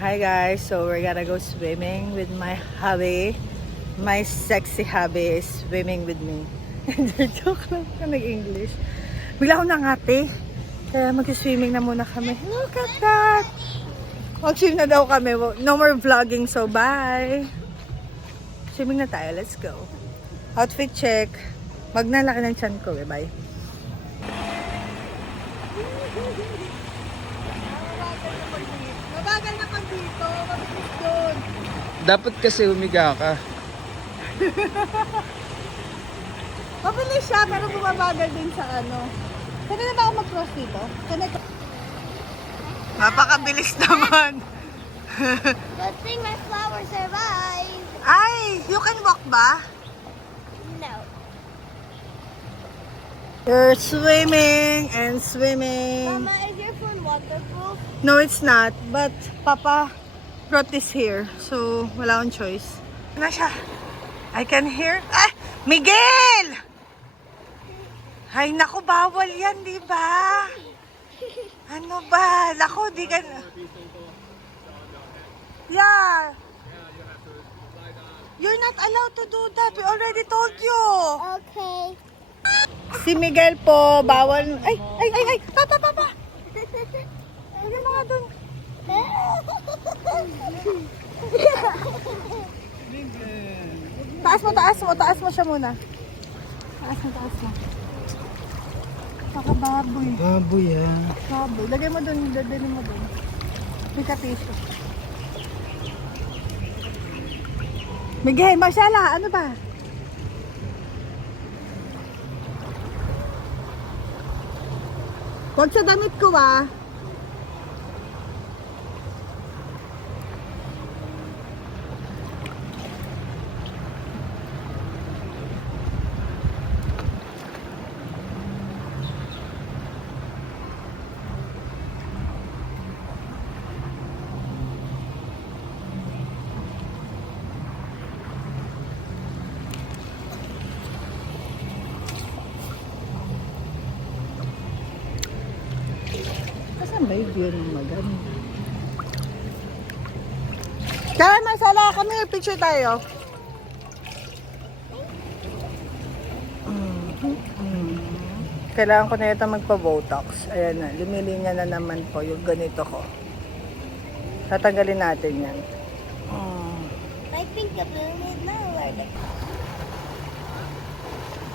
Hi guys, so we're gonna go swimming with my hubby. My sexy hubby is swimming with me. Joke lang ka nag-English. Bigla ako nangati. Kaya mag-swimming na muna kami. Look at that! Mag-swim na daw kami. No more vlogging, so bye! Swimming na tayo, let's go. Outfit check. Magnalaki ng tiyan ko, bye. Mabagal na pag dito. Mabilis doon. Dapat kasi humiga ka. Mabilis siya, pero bumabagal din sa ano. Pwede na ba ako mag-cross dito? Napakabilis naman. Good thing my flower survived. Ay, you can walk ba? No. You're swimming and swimming. Mama, is your phone waterproof? No, it's not. But Papa brought this here. So, wala akong choice. Ano siya? I can hear. Ah! Miguel! Ay, naku, bawal yan, di ba? Ano ba? Naku, di ka... Yeah. You're not allowed to do that. We already told you. Okay. Si Miguel po, bawal... Ay! Papa! Ano mga dun? Taas mo siya muna. Taas mo. Baboy. Baboy yan. Baboy. Lagay mo dun. May kapiso. Miguel, Marcela, ano ba? Huwag sa damit ko ah. Saan ba yung view ng maganda? Tara, Marcela, kami picture tayo. Kailangan ko na yata magpa-botox. Ayan na, lumilinya na naman po yung ganito ko. Tatanggalin natin yan. I think the balloon is not allowed.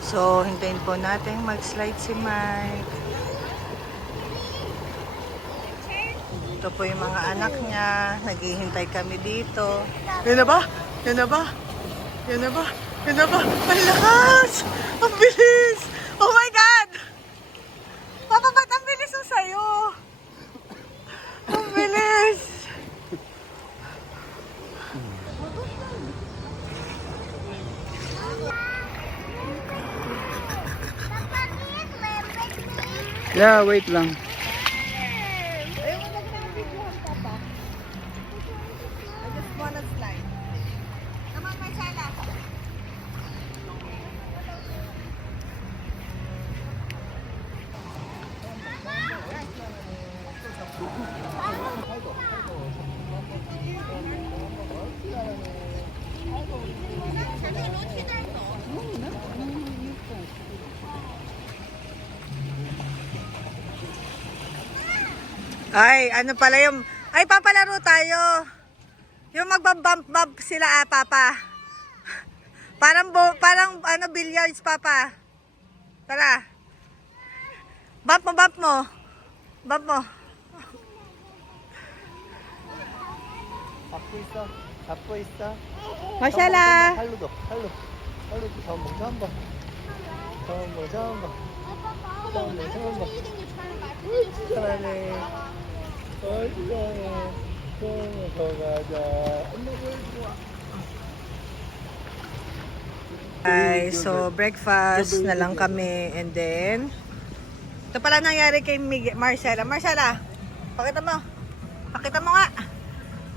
So, hintayin po natin mag-slide si Mike. Ito po yung mga anak niya. Naghihintay kami dito. Yan na ba? Ang lakas! Ang bilis! Oh my God! Papa, ba't ang bilis ang sayo? Ang bilis! Yeah, wait lang. Ay, ano pala yung... Ay, papalaro tayo. Yung magbabump-bump sila, Papa. Parang ano, billiards, Papa. Tara. Bump mo. 잡고 있어. Marcela. 팔로 전방. 사랑해. Ay, so breakfast na lang kami and then ito pala nangyari kay Marcela. Marcela, pakita mo nga.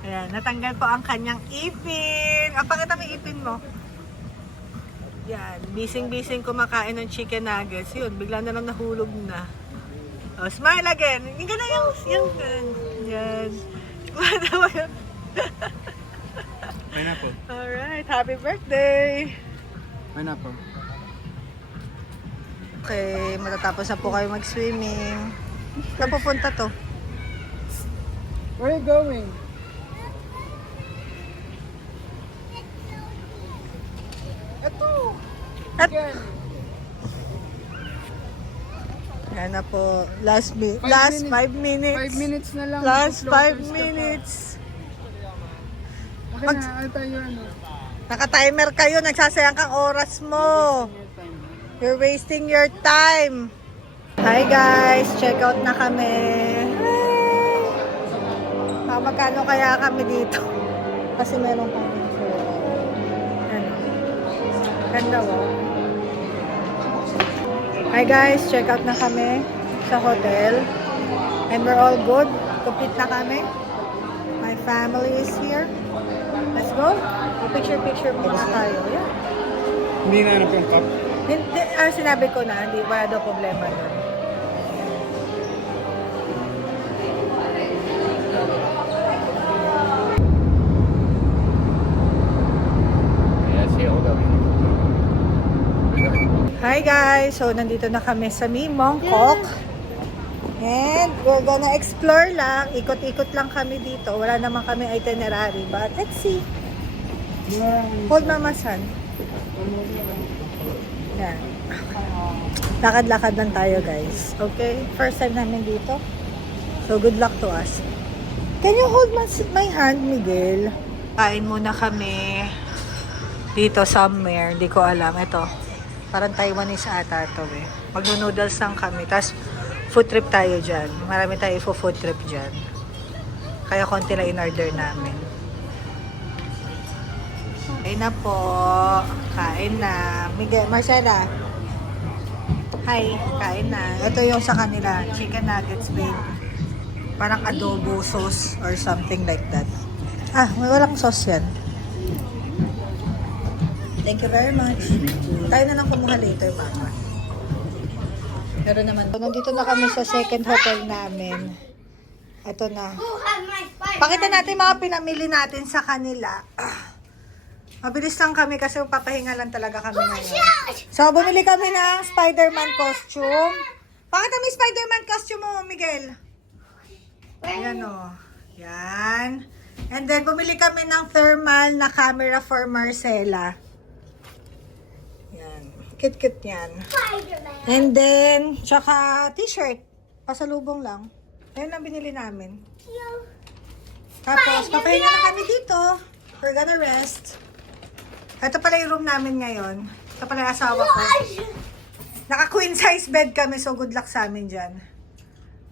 Ayan, natanggal po ang kanyang ipin. Pakita mo yung ipin mo. Yan, bising kumakain ng chicken nuggets. Yun, bigla na lang nahulog na. Oh, smile again. Yung gano'n yung yan. Pineapple. Alright, happy birthday! Pineapple. Okay, matatapos na po kayo mag-swimming. Saan pupunta to? Where are you going? Ito! At, Again! yan na po. Last 5 minutes. 5 minutes na lang. Last Closers 5 ka pa. minutes. Okay na, ano tayo ano? Naka-timer kayo. Nagsasayang kang oras mo. You're wasting your time. Hi guys, check out na kami. Magkano kaya kami dito? Kasi meron kami. Ano? Ganda mo. Hi guys, check out na kami sa hotel. And we're all good. Complete na kami. My family is here. Let's go. Picture muna tayo. Yeah. Hindi na hanap yung cup. Hindi, sinabi ko na, hindi, wala daw problema doon. Hi guys! So, nandito na kami sa Mongkok. And we're gonna explore lang. Ikot-ikot lang kami dito. Wala naman kami itinerary. But let's see. Hold mama's hand. Yan. Lakad-lakad lang tayo guys. Okay? First time namin dito. So, good luck to us. Can you hold my hand, Miguel? Kain muna kami dito somewhere. Hindi ko alam. Ito. Parang Taiwanese ata ito eh. Mag-noodles lang kami. Tapos, food trip tayo dyan. Marami tayo food trip dyan. Kaya konti lang in-order namin. Kain na po. Kain na. Miguel, Marcela. Hi, kain na. Ito yung sa kanila. Chicken nuggets, babe. Parang adobo sauce or something like that. Ah, may walang sauce yan. Thank you very much. Tayo na lang kumuha later, mama. Pero naman, nandito na kami sa second hotel namin. Ito na. Pakita natin mga pinamili natin sa kanila. Mabilis lang kami kasi papahinga lang talaga kami ngayon. So, bumili kami ng Spider-Man costume. Pakita mo yung Spider-Man costume mo, Miguel. Ayan o. Yan. And then, bumili kami ng thermal na camera for Marcela. Yan. Cute-cute yan. And then, tsaka t-shirt. Pasalubong lang. Ayun ang binili namin. Tapos, papahinga na kami dito. We're gonna rest. Ito pala yung room namin ngayon. Ito pala yung asawa ko. Naka-queen size bed kami, so good luck sa amin dyan.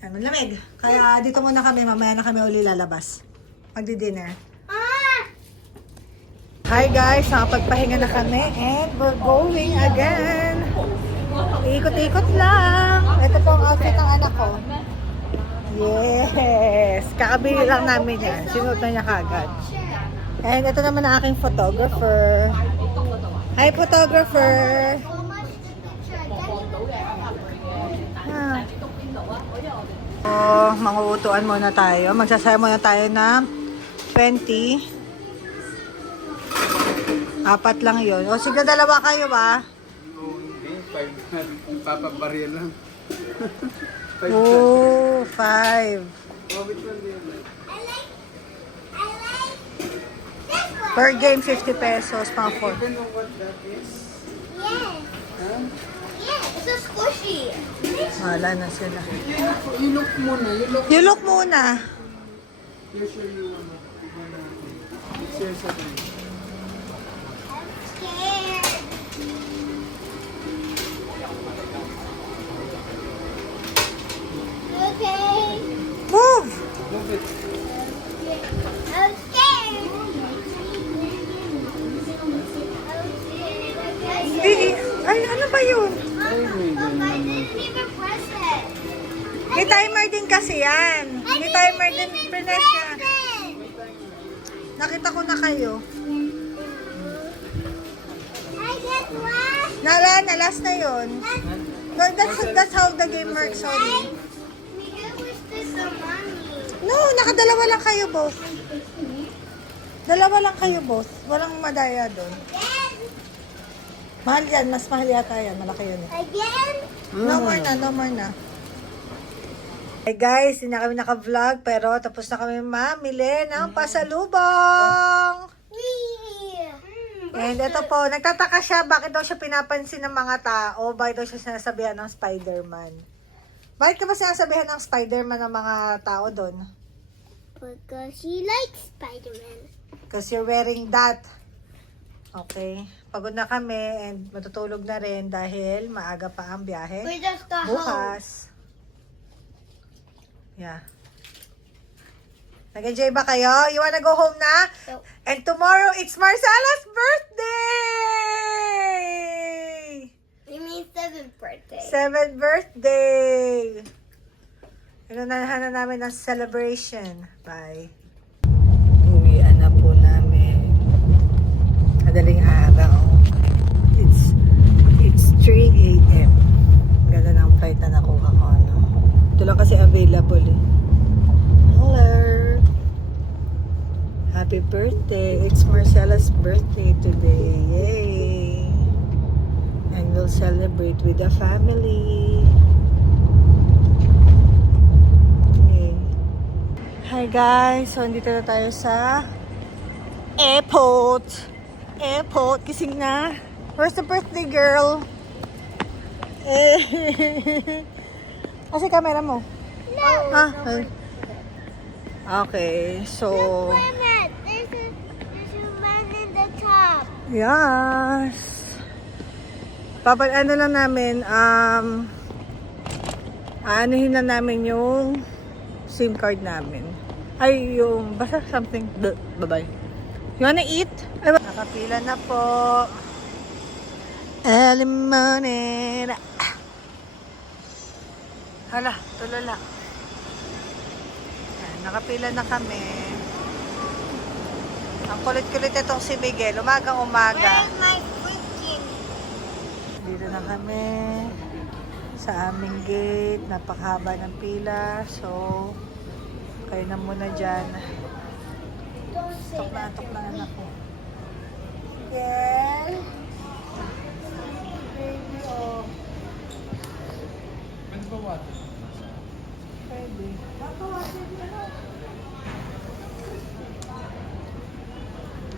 Yan, malamig. Kaya dito muna kami, mamaya na kami uli lalabas. Magdi-dinner. Hi guys, nakapagpahinga na kami and we're going again. Ikot-ikot lang. Ito po ang outfit ng anak ko. Yes! Kakabili lang namin yan. Sinuot na niya kagad. And ito naman ang aking photographer. Hi, photographer! Oh, manguutuan muna tayo. Magsasaya muna tayo ng 20. Apat lang yun. O sige, dalawa kayo ba? Hindi, 5 na. Papabarya lang. 5 Oh, 5. Oh, which one do you like? Per game, 50 pesos. Pang 4. Even know what that is? Yes. Huh? Yes. It's so squishy. Wala na sila. You look muna. You look muna. You're sure you wanna. It's yours again. I'm scared. Okay. Move! Move it. I'm scared. Ay, ano ba yun? I didn't even press it. May timer din kasi yan. May timer din. Press niya. Nakita ko na kayo. I get last. Na last na yun. That's how the game works, sorry. Miguel wish this the money. No, No, nakadalawa lang kayo, boss. Dalawa lang kayo, boss. Walang madaya doon. Mahal yan. Mas mahal yata yan. Malaki yun. Again? No more na, no more na. Hey guys, hindi na kami naka-vlog pero tapos na kami mamili ng pasalubong. And ito po, nagtataka siya bakit daw siya pinapansin ng mga tao, bakit daw siya sinasabihan ng Spider-Man. Bakit ka ba sinasabihan ng Spider-Man ng mga tao doon? Because she likes Spider-Man. Because you're wearing that. Okay. Pagod na kami and matutulog na rin dahil maaga pa ang biyahe. We just got home. Bukas. Yeah. Nag-enjoy ba kayo? You wanna go home na? No. And tomorrow, it's Marcella's birthday! You mean 7th birthday. 7th birthday! Inunahan na namin ang celebration. Bye. Uwian na po namin. Madaling araw. It's 3 a.m. Ganda ng flight na nakuha ko. No? Ito lang kasi available eh. Hello! Happy birthday! It's Marcella's birthday today. Yay! And we'll celebrate with the family. Okay. Hi guys! So, andito na tayo sa airport. Airport. Gising na. Where's the birthday girl? Kasi camera mo. No. Ah, okay, so Planet. There's a man in the top. yes. Ano lang namin, aanuhin na namin yung SIM card namin. Ay, yung, basta something, bye-bye. You wanna eat? Ay, nakapila na po. Limonera. Hala, tulala. Ayan, nakapila na kami. Ang kulit-kulit itong si Miguel. Umagang-umaga. Where's my freaking? Dito na kami sa aming gate. Napakahaba ng pila. So, kayo na muna dyan. Don't say that. Tok na anak ko. Miguel? Baby, oh. Pwede ba water? Pwede.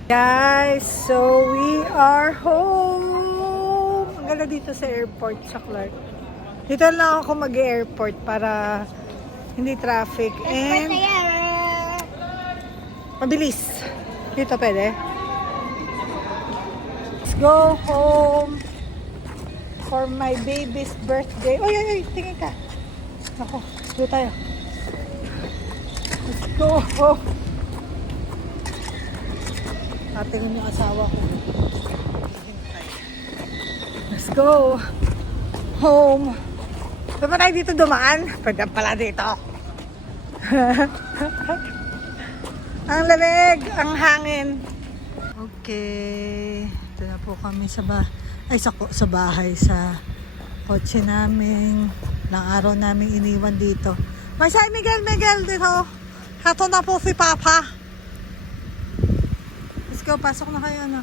Guys, so we are home. Ang ganda dito sa airport sa Clark. Dito lang ako mag-airport para hindi traffic and mabilis. Dito pwede. Let's go home for my baby's birthday. Oy, oy, oy, tingin ka. Ako, dito tayo. Let's go home. Tingin yung asawa ko. Let's go home. Pwede ba tayo dito dumaan? Pwede pala dito. Ang lamig, ang hangin. Okay. Ito na po kami sa bahay, sa kotse namin. Ilang araw namin iniwan dito. Masay, Miguel, dito. Hato na po si Papa. Let's go, pasok na kayo, anak.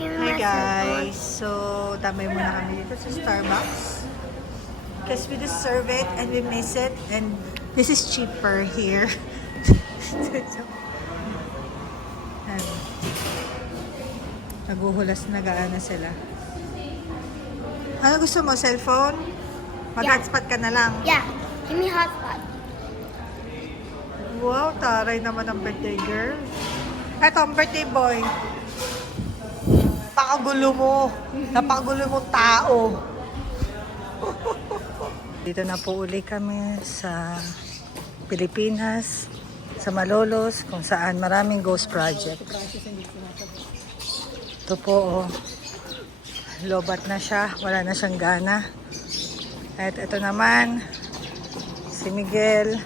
Hi guys, so tambay muna kami dito sa Starbucks because we deserve it and we miss it and this is cheaper here. Naguhulas na gaana sila. Ano gusto mo? Cellphone? Mag-hotspot ka na lang. Yeah. Give me hotspot. Wow, taray naman ang birthday girl. Eto, ang birthday boy. Napakagulo mo. Napakagulo mong tao. Dito na po uli kami sa Pilipinas, sa Malolos, kung saan maraming ghost project. Ito po, oh. Lobat na siya. Wala na siyang gana. At ito naman, si Miguel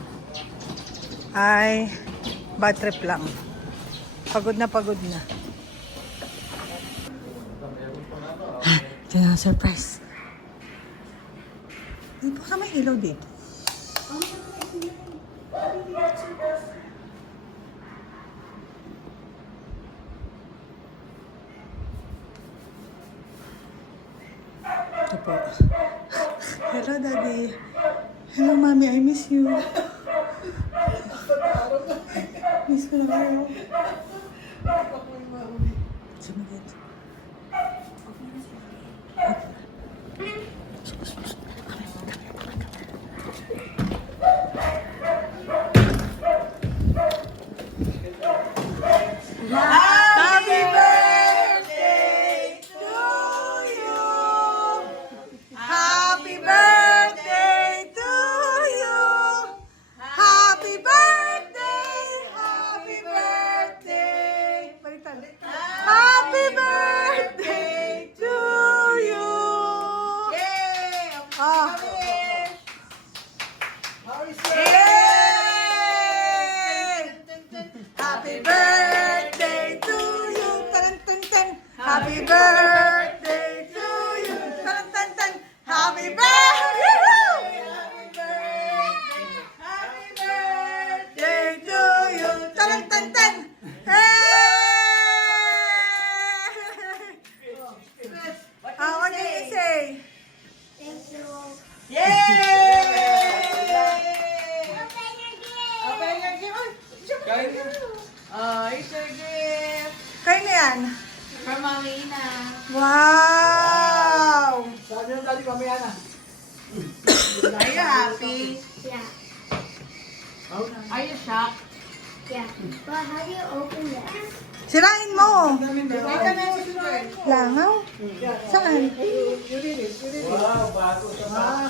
ay bad trip lang. Pagod na pagod na. Ito na, surprise. Baka may ilaw dito. Ito po. Hello, Daddy. Hello, Mommy. I miss you. Miss ko na kayo. Sumagit. Happy birthday to you! Happy birthday to you! Happy birthday! Happy birthday! Baliktad. Happy birthday to you! Yay! Yay! Happy birthday to you! Tan tan tan. Happy birthday to you! Tan tan tan. Happy birthday! Happy birthday to you! Tan tan tan. What did you say? Thank you. Yay! Open your gift. It's your gift Kayo na yan. from Mami Ina. Wow! Saan yung dali mamaya na? Are you happy? Yeah. Are you shocked? Yeah. But how do you open this? Sirain mo. Wait a minute, sister. Langaw? Saan? Wow, bago sa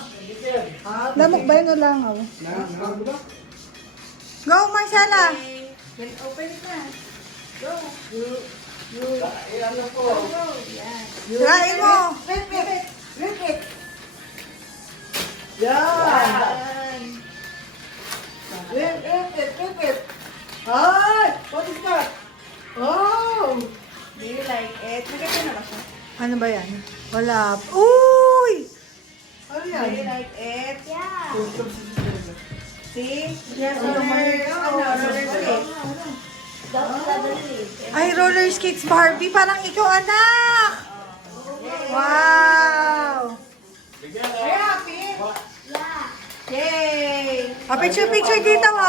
Lamok ba yun o langaw? ba? Go, Marcela! Then open it na. Go. Ano po? Go. Yeah. Sirain mo! Rip it. Rip it. Yan! Rip it. Rip it. Ay! What is that? Oh! Do you like it? Maganda na ba siya? Ano ba yan? Wala. Uy! Ano Do yan? you like it? Yeah. See? Yes, Roller skate. Don't let it leave. Ay, roller skates, Barbie. Parang ikaw, anak! Wow! Are you happy? Yeah. Yay! Picture dito mo.